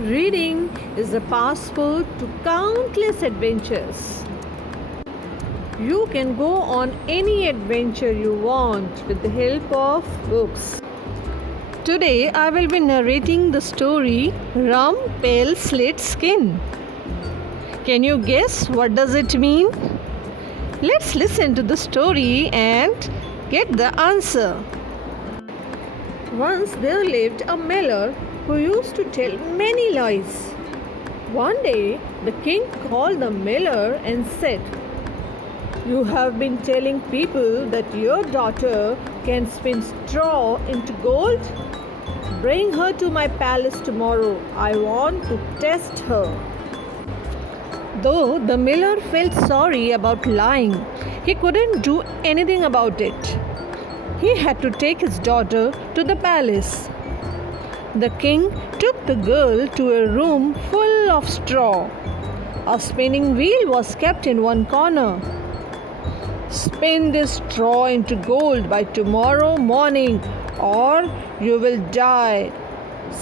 Reading is a passport to countless adventures. You can go on any adventure you want with the help of books. Today I will be narrating the story Rum Pale Slit Skin. Can you guess what does it mean? Let's listen to the story and get the answer. Once there lived a miller who used to tell many lies. One day the king called the miller and said, "You have been telling people that your daughter can spin straw into gold? Bring her to my palace tomorrow. I want to test her." Though the miller felt sorry about lying, he couldn't do anything about it. He had to take his daughter to the palace. The king took the girl to a room full of straw. A spinning wheel was kept in one corner. "Spin this straw into gold by tomorrow morning, or you will die,"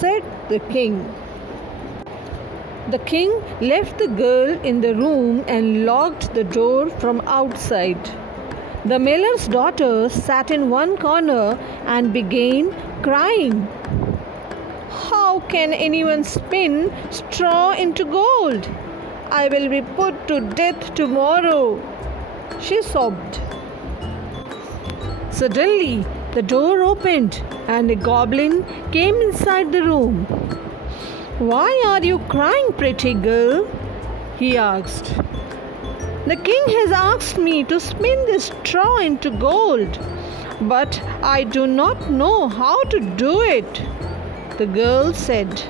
said the king. The king left the girl in the room and locked the door from outside. The miller's daughter sat in one corner and began crying. "How can anyone spin straw into gold? I will be put to death tomorrow," she sobbed. Suddenly, the door opened and a goblin came inside the room. "Why are you crying, pretty girl?" he asked. "The king has asked me to spin this straw into gold, but I do not know how to do it," the girl said.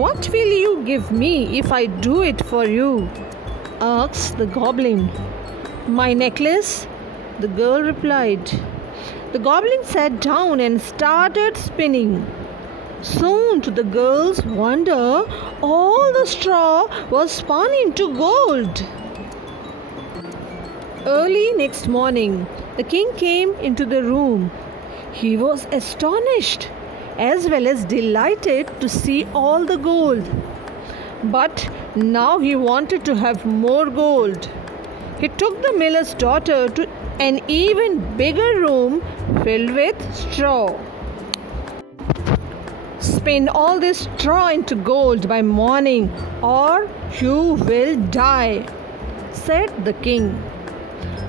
"What will you give me if I do it for you?" asked the goblin. "My necklace," the girl replied. The goblin sat down and started spinning. Soon, to the girl's wonder, all the straw was spun into gold. Early next morning, the king came into the room. He was astonished as well as delighted to see all the gold. But now he wanted to have more gold. He took the miller's daughter to an even bigger room filled with straw. "Spin all this straw into gold by morning, or you will die," said the king.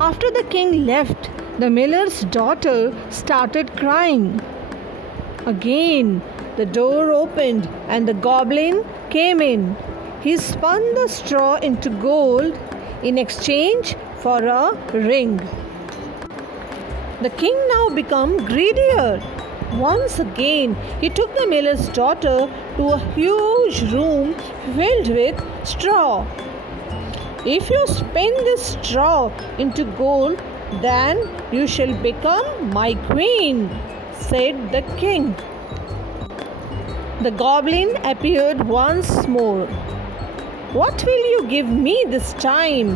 After the king left, the miller's daughter started crying. Again, the door opened and the goblin came in. He spun the straw into gold in exchange for a ring. The king now became greedier. Once again, he took the miller's daughter to a huge room filled with straw. "If you spin this straw into gold, then you shall become my queen," said the king. The goblin appeared once more. "What will you give me this time?"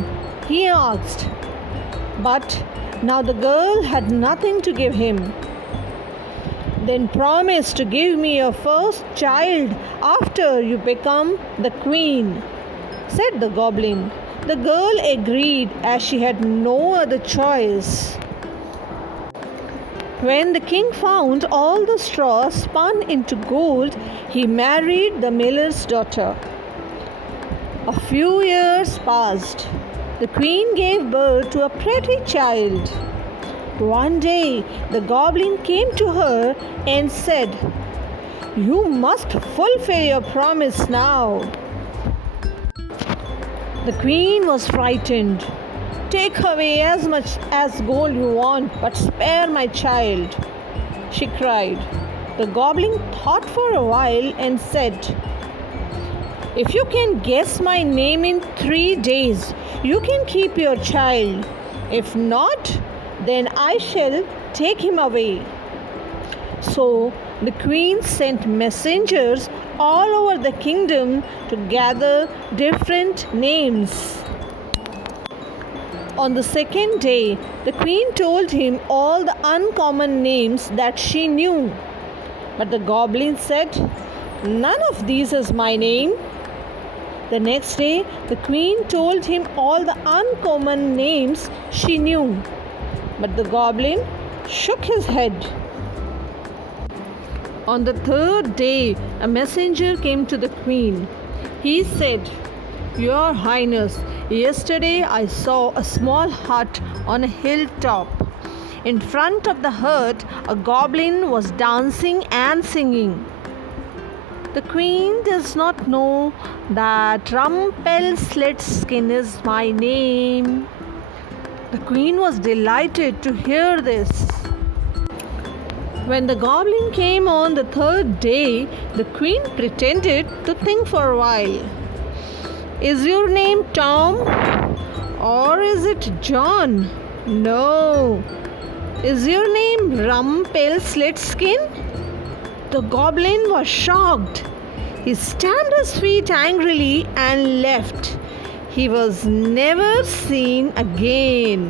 he asked. But now the girl had nothing to give him. "Then promise to give me your first child after you become the queen," said the goblin. The girl agreed as she had no other choice. When the king found all the straw spun into gold, he married the miller's daughter. A few years passed. The queen gave birth to a pretty child. One day, the goblin came to her and said, "You must fulfill your promise now." The queen was frightened. "Take away as much as gold you want, but spare my child," she cried. The goblin thought for a while and said, "If you can guess my name in 3 days, you can keep your child. If not, then I shall take him away." So the queen sent messengers all over the kingdom to gather different names. On the second day, the queen told him all the uncommon names that she knew. But the goblin said, None of these is my name. The next day, the queen told him all the uncommon names she knew. But the goblin shook his head. On the third day, a messenger came to the queen. He said, "Your Highness, yesterday I saw a small hut on a hilltop. In front of the hut, a goblin was dancing and singing. The queen does not know that Rumpelstiltskin is my name." The queen was delighted to hear this. When the goblin came on the third day, the queen pretended to think for a while. "Is your name Tom? Or is it John? No. Is your name Rumpelstiltskin?" The goblin was shocked. He stamped his feet angrily and left. He was never seen again.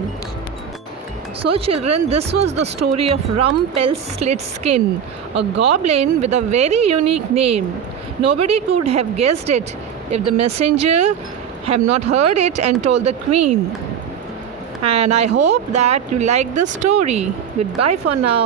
So children, this was the story of Rumpelstiltskin, a goblin with a very unique name. Nobody could have guessed it if the messenger had not heard it and told the queen. And I hope that you like the story. Goodbye for now.